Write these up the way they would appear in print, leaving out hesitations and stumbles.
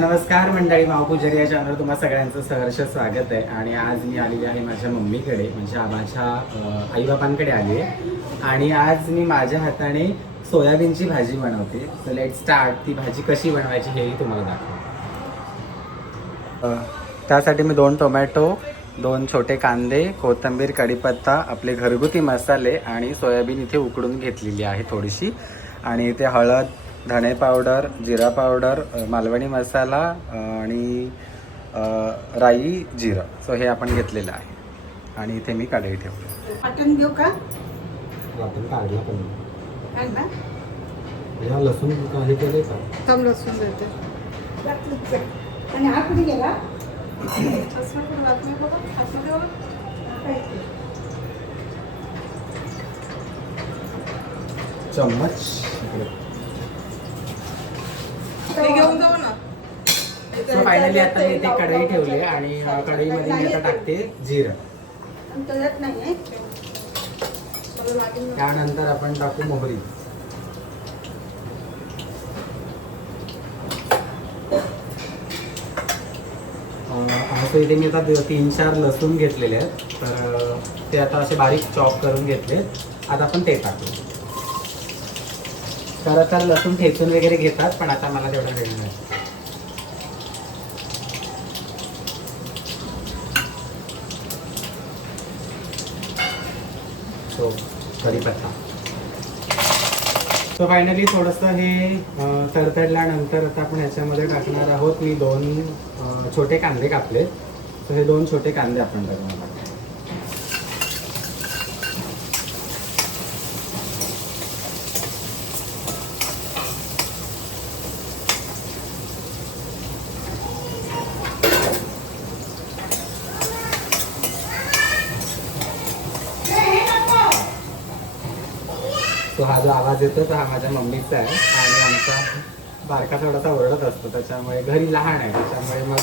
नमस्कार मंडळी, माऊ पुजारी या चॅनलवर तुम्हा सगळ्यांचं सहर्ष स्वागत आहे. आणि आज मी आलेली आहे माझ्या मम्मीकडे, म्हणजे माझ्या आईबापांकडे आली आहे. आणि आज मी माझ्या हाताने सोयाबीनची भाजी बनवते. तर लेट स्टार्ट. ती भाजी कशी बनवायची हेही तुम्हाला दाखवतो. त्यासाठी मी 2 टोमॅटो, 2 छोटे कांदे, कोथिंबीर, कढीपत्ता, आपले घरगुती मसाले आणि सोयाबीन इथे उकडून घेतलेली आहे थोडीशी. आणि इथे हळद, धणे पावडर, जिरा पावडर, मालवणी मसाला आणि राई, जिरं. सो हे आपण घेतलेलं आहे. आणि इथे मी कढई ठेवली. वाटण घेऊ का? वाटण काढला पण काढला? या लसूण हे केले का? थांब लसूण देते. आणि हा कुठे गेला? असं कुठे बातमी बघा. आतमध्ये बघा. चम्मच घेऊन जाऊ ना. सो फायनली आता मी इथे कढई ठेवली आहे. आणि कढईमध्ये मी आता टाकते जिरं. तळत नाही. त्यानंतर आपण टाकू मोहरी. असं इथे मी आता 3-4 लसूण घेतलेले आहेत. तर ते आता असे बारीक चॉप करून घेतले. आता आपण ते टाकू. खरं तर लसूण ठेचून वगैरे घेतात, पण आता मला तेवढा वेळ नाही. सो कढीपत्ता. सो फायनली थोडंसं हे तडतडल्यानंतर आता आपण ह्याच्यामध्ये टाकणार आहोत. मी 2 छोटे कांदे कापले. तर हे 2 छोटे कांदे आपण टाकणार आहोत. तो हा जो आवाज येतो तर हा माझ्या मम्मीचा आहे. आणि आमचा बारका थोडासा ओरडत असतो, त्याच्यामुळे घरी लहान आहे, त्याच्यामुळे मग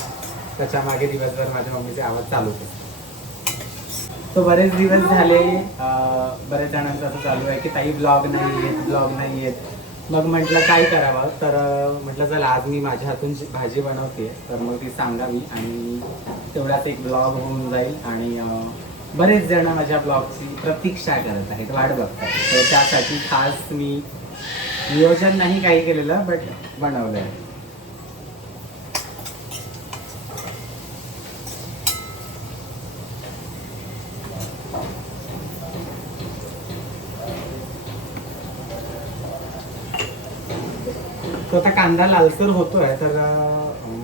त्याच्या मागे दिवसभर माझ्या मम्मीचे आवाज चालूच असतो. तो बरेच दिवस झाले, बरेच जणांचं असं चालू आहे की ताई ब्लॉग नाही येत. मग म्हटलं काय करावं, तर म्हटलं चला आज मी माझ्या हातून भाजी बनवते, तर मग ती सांगावी आणि तेवढ्यात एक ब्लॉग होऊन जाईल. आणि बरेच जण माझ्या ब्लॉगची प्रतीक्षा करत आहेत, वाट बघत आहेत. तर त्यासाठी खास मी नियोजन नाही काही केलेलं, बट बनवलं आहे. तो आता कांदा लालसर होतोय, तर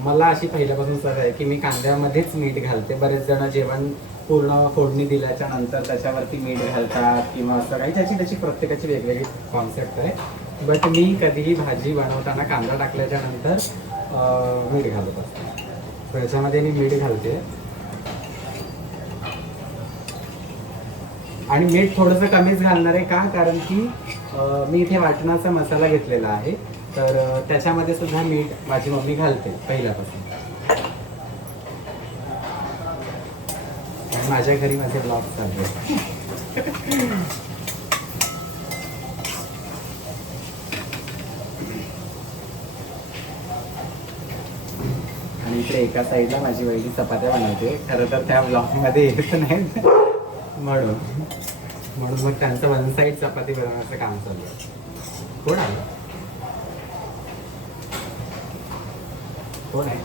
मला अशी पहिल्यापासून सवय आहे की मी कांद्यामध्येच मीठ घालते. बरेच जण जेवण पूर्ण फोडणी दिल्याच्या नंतर त्याच्यावरती मीठ घालतात किंवा असं काही. त्याची प्रत्येकाची वेगवेगळी कॉन्सेप्ट आहे. बट मी कधीही भाजी बनवताना कांदा टाकल्याच्या नंतर मीठ घालत असतो. तर याच्यामध्ये मी मीठ घालते. आणि मीठ थोडंसं कमीच घालणार आहे. का? कारण की मी इथे वाटणाचा मसाला घेतलेला आहे, तर त्याच्यामध्ये सुद्धा मीठ माझी मम्मी घालते पहिल्यापासून. माझ्या घरी माझे ब्लॉग चालू आहे. आणि इकडे एका साईडला माझी वहिनी चपात्या बनवते. खरं तर त्या ब्लॉगमध्ये येत नाहीत, म्हणून मग त्यांचं वन साईड चपाती बनवण्याचं काम चालू आहे. कोण आहे? कोण आहे?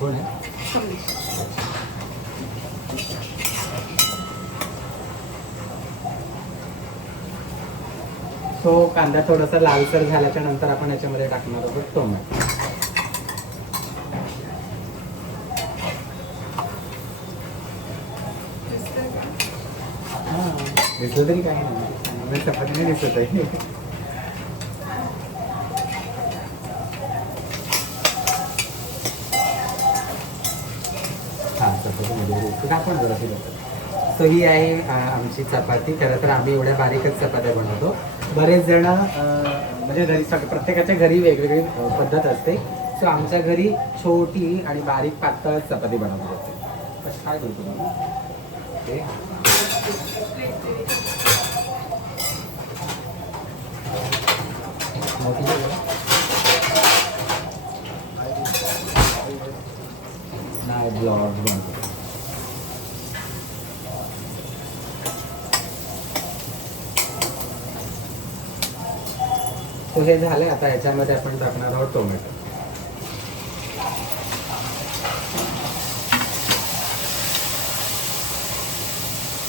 कोण आहे? सो कांदा थोडासा लालसर झाल्याच्या नंतर आपण याच्यामध्ये टाकणार आहोत टोमॅटो. दिसलं तरी काही नाही, चपातीने दिसत आहे. हां, चपातीमध्ये दाखवा जरा ती. सो ही आहे आमची चपाती. खरं तर आम्ही एवढ्या बारीकच चपात्या बनवतो. बरेच जण म्हणजे घरी प्रत्येकाच्या घरी वेगवेगळी पद्धत असते. सो आमच्या घरी छोटी आणि बारीक पातळ चपाती बनवली जाते. कसं काय बोलतो तुम्ही? मोठी ब्लॉग बनतो. तो हे झाले. आता ह्याच्यामध्ये आपण टाकणार आहोत टोमॅटो.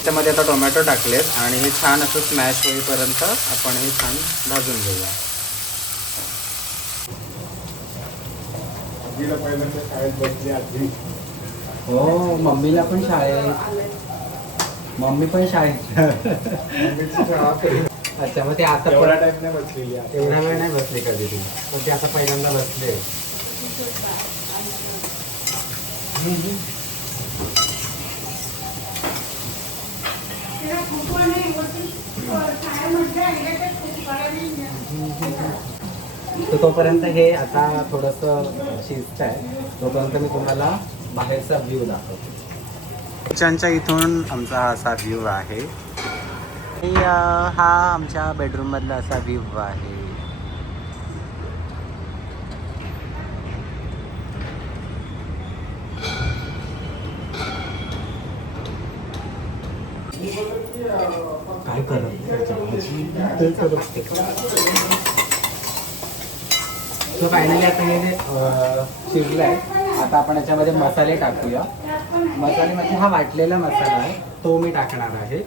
त्यामध्ये आता टोमॅटो टाकलेत आणि हे छान असं स्मॅश होईपर्यंत आपण हे छान भाजून घेऊया. हो, मम्मीला पण शाळेत. मम्मी पण शाळेत. अच्छा, मग ते आता एवढा टाइम नाही बसलेली. एवढा वेळ नाही बसली कधी ती, पण ते आता पहिल्यांदा बसले. तर तोपर्यंत हे आता थोडंसं शिजत आहे, तोपर्यंत मी तुम्हाला बाहेरचा व्ह्यू दाखवतो. किचनच्या इथून आमचा हा असा व्ह्यू आहे. हा आमच्या बेडरूम मधला असा व्ह्यू आहे. काय करत सो फायनली आता हे शिजलं आहे. आता आपण याच्यामध्ये मसाले टाकूया. मसाले म्हणजे हा वाटलेला मसाला आहे, तो मी टाकणार आहे.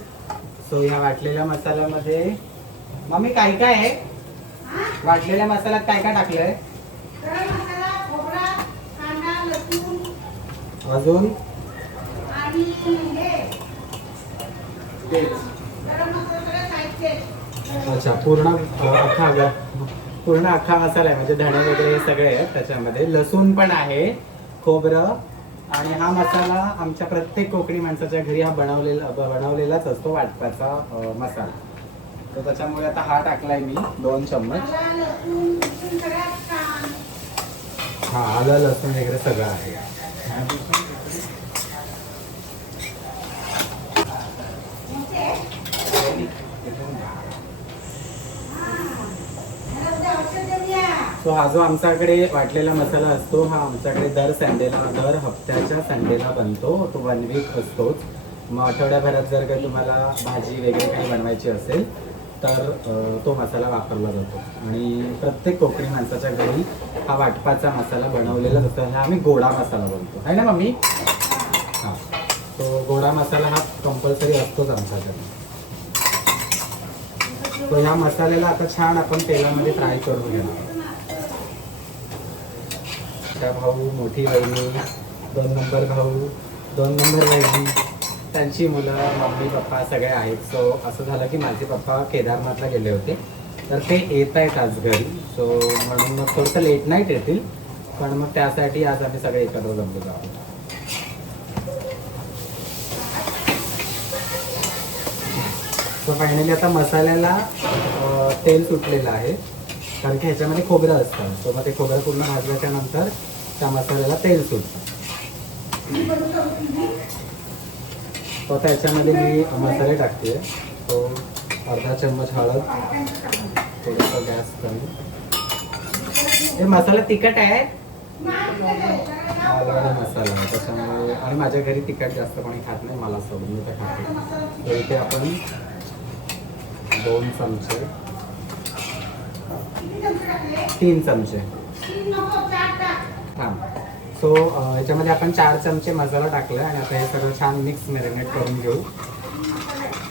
सो ह्या वाटलेल्या मसाल्यामध्ये मम्मी काय काय आहे? वाटलेल्या मसाल्यात काय काय टाकलंय? अजून अच्छा, पूर्ण अख्खा मसाला आहे, म्हणजे धणे वगैरे हे सगळे आहेत त्याच्यामध्ये. लसूण पण आहे, खोबरं. आणि हा मसाला आमच्या प्रत्येक कोकणी माणसाच्या घरी हा बनवलेलाच असतो, वाटपाचा मसाला. तर त्याच्यामुळे आता हा टाकलाय मी 2 चम्मच. हा, आलं लसूण वगैरे सगळं आहे. सो हा जो आमच्याकडे वाटलेला मसाला असतो, हा आमच्याकडे दर हप्त्याच्या संडेला बनतो. तो 1 वीक असतोच. मग आठवड्याभरात जर काही तुम्हाला भाजी वगैरे काही बनवायची असेल तर तो मसाला वापरला जातो. आणि प्रत्येक कोकणी माणसाच्या घरी हा वाटपाचा मसाला बनवलेला असतो. हा आम्ही गोडा मसाला बनतो, आहे ना मम्मी? हां, तो गोडा मसाला हा कंपल्सरी असतोच आमच्याकडे. तो ह्या मसाल्याला आता छान आपण तेलामध्ये फ्राय करून घेणार. त्या भाऊ, मोठी बहिणी, 2 नंबर भाऊ, 2 नंबर बहिणी, त्यांची मुलं, मम्मी पप्पा सगळे आहेत. सो असं झालं की माझे पप्पा केदारनाथला गेले होते, तर ते येत आहेत आज घरी. सो म्हणून मग थोडंसं लेट नाईट येतील, पण मग त्यासाठी आज आम्ही सगळे एकत्र जमलो आहोत. सो फायनली आता मसाल्याला तेल सुटलेलं आहे, कारण की ह्याच्यामध्ये खोबरं असतं. सो मग ते खोबरं पूर्ण भाजल्याच्या नंतर त्या मसाल्याला तेल सुटतं. तो आता ह्याच्यामध्ये मी मसाले टाकते. तो अर्धा चम्मच हळद, थोडंसं गॅस कमी. हे मसाला तिखट आहे, मालवणी मसाला आहे त्याच्यामुळे. आणि माझ्या घरी तिखट जास्त कोणी खात नाही, मला सोडून मी ते खाते. तर इथे आपण 2 चमचे, 3 चमचे. हां, सो ह्याच्यामध्ये आपण 4 चमचे मसाला टाकला आणि आता हे सगळं छान मिक्स मॅरिनेट करून घेऊ.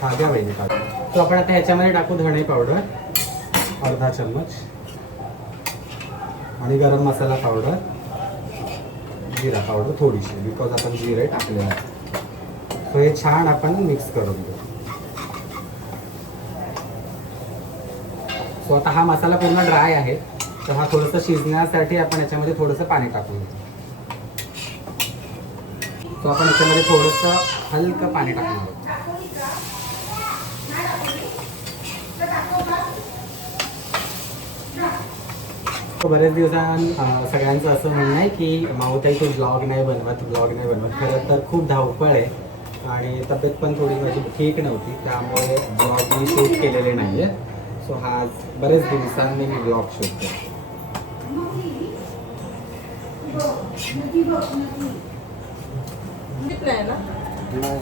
ताज्या वेळी टाकू. सो आपण आता ह्याच्यामध्ये टाकू धणे पावडर अर्धा चम्मच आणि गरम मसाला पावडर, जिरा पावडर थोडीशी, बिकॉज आपण जिरे टाकले आहे. सो हे छान आपण मिक्स करून घेऊ. सो आता हा मसाला पूर्ण ड्राय आहे, तर हा थोडंसं शिजण्यासाठी आपण याच्यामध्ये थोडंसं पाणी टाकून घेऊ. सो आपण याच्यामध्ये थोडंसं हलकं पाणी टाकणार आहोत. बरेच दिवसां सगळ्यांचं असं म्हणणं आहे की माऊताई तू ब्लॉग नाही बनवत. खरं तर खूप धावपळ आहे आणि तब्येत पण थोडी माझी ठीक नव्हती, त्यामुळे ब्लॉग मी शूट केलेले नाही आहे. सो हा बरेच दिवसांनी मी ब्लॉग शूट केला. किती आहे ना नाही.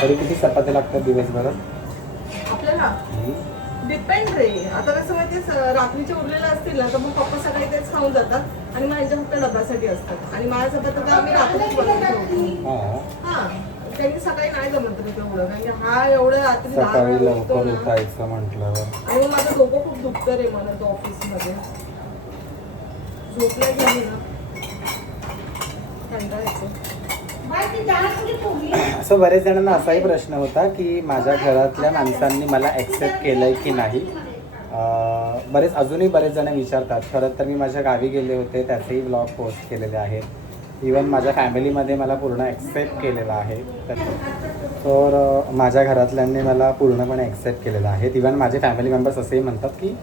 तरी किती चपात्या लागतात दिवसभरात? आपल्याला डिपेंड रे. आता कसं माहितीये, रात्रीचे उरलेले असतील ना तर मग पप्पा सकाळी तेच खाऊन जातात आणि माझ्या फक्त डब्यासाठी असतात. आणि माझ्या चपात्या तर आम्ही रात्रीच बनवून ठेवतो. हा, त्यांनी सकाळी नाही जमत रे तेवढं, कारण की हा एवढं रात्री 10 सकाळी वाजता लवकर उठतो ना. उठायचं म्हटल्यावर आणि मग माझं डोकं खूप दुखतं रे मला तो ऑफिसमध्ये. झोपल्या गेली ना कंटाळा येतो. असं बरेच जणांना असाही प्रश्न होता की माझ्या घरातल्या माणसांनी मला ॲक्सेप्ट केलंय की नाही. अजूनही बरेच जण विचारतात. खरं तर मी माझ्या गावी गेले होते, त्याचेही ब्लॉग पोस्ट केलेले आहेत. इवन माझ्या फॅमिलीमध्ये मला पूर्ण ॲक्सेप्ट केलेलं आहे. तर माझ्या घरातल्यांनी मला पूर्णपणे ॲक्सेप्ट केलेलं आहे. इवन माझे फॅमिली मेंबर्स असेही म्हणतात की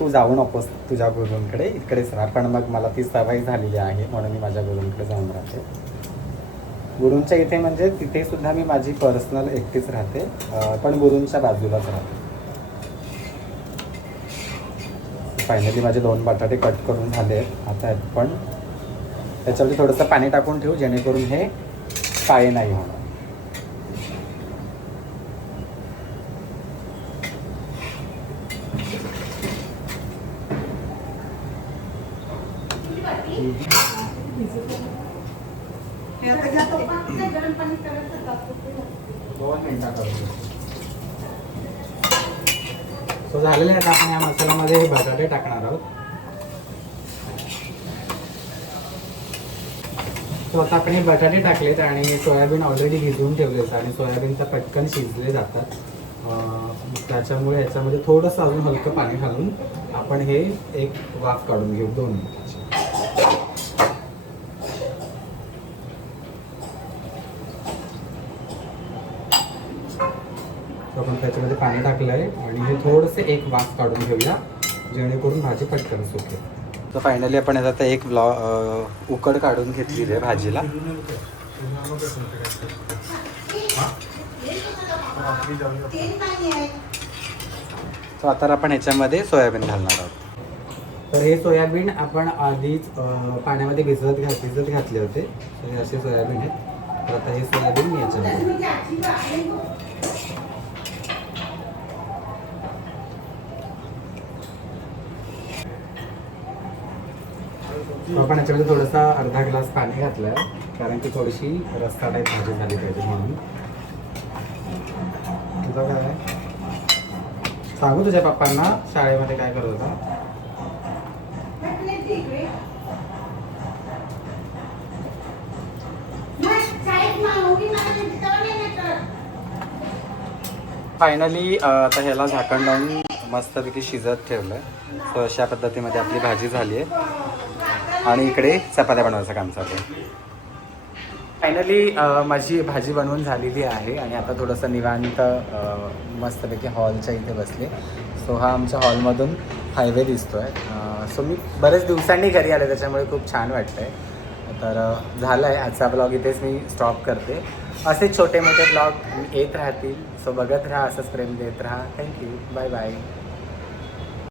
तू जाऊ नकोस तुझ्या गुरुंकडे, इकडेच राहा. पण मग मला ती सवय झालेली आहे म्हणून मी माझ्या गुरुंकडे जाऊन राहते. गुरूंच्या इथे म्हणजे तिथे सुद्धा मी माझी पर्सनल एकटीच राहते, पण गुरूंच्या बाजूलाच राहते. फायनली माझे 2 बटाटे कट करून झाले आहेत. आता पण त्याच्यावरती थोडंसं पाणी टाकून ठेवू जेणेकरून हे काळे नाही होणार. हे आता घ्या तो. 2 मिनिटात सो झालेले आहेत. आपण या मसाल्यामध्ये हे बटाटे टाकणार आहोत. सो आता आपण हे बटाटे टाकलेत आणि सोयाबीन ऑलरेडी भिजवून ठेवलेत आणि सोयाबीन तर पटकन शिजले जातात. त्याच्यामुळे याच्यामध्ये थोडंसं अजून हलकं पाणी घालून आपण हे एक वाफ काढून घेऊ 2 मिनिटाची. आपण त्याच्यामध्ये पाणी टाकलं आहे आणि हे थोडंसं एक वाफ काढून घेऊया जेणेकरून भाजी पटकन सुकेल. तर फायनली आपण आता एक उकड काढून घेतलेली आहे भाजीला. तर आता आपण ह्याच्यामध्ये सोयाबीन घालणार आहोत. तर हे सोयाबीन आपण आधीच पाण्यामध्ये भिजत घातले होते. तर हे असे सोयाबीन आहेत. तर आता हे सोयाबीन मी याच्यामध्ये आपण याच्यामध्ये थोडासा अर्धा ग्लास पाणी घातलं आहे कारण की थोडीशी रस्सा टाईप भाजी झाली पाहिजे म्हणून. तुझं काय सांगू तुझ्या पप्पांना शाळेमध्ये काय करत होता? फायनली आता ह्याला झाकण लावून मस्तपैकी शिजत ठेवलं आहे. सो अशा पद्धतीमध्ये आपली भाजी झाली आहे आणि इकडे चपात्या बनवायचं काम चालू आहे. फायनली माझी भाजी बनवून झालेली आहे आणि आता थोडंसं निवांत मस्तपैकी हॉलच्या इथे बसले. सो हा आमच्या हॉलमधून हायवे दिसतो आहे. सो मी बरेच दिवसांनी घरी आले त्याच्यामुळे खूप छान वाटतं आहे. तर झालं आहे आजचा ब्लॉग इथेच मी स्टॉप करते. असे छोटे मोठे ब्लॉग येत राहतील. सो बघत राहा, असंच प्रेम देत राहा. थँक्यू. Bye bye.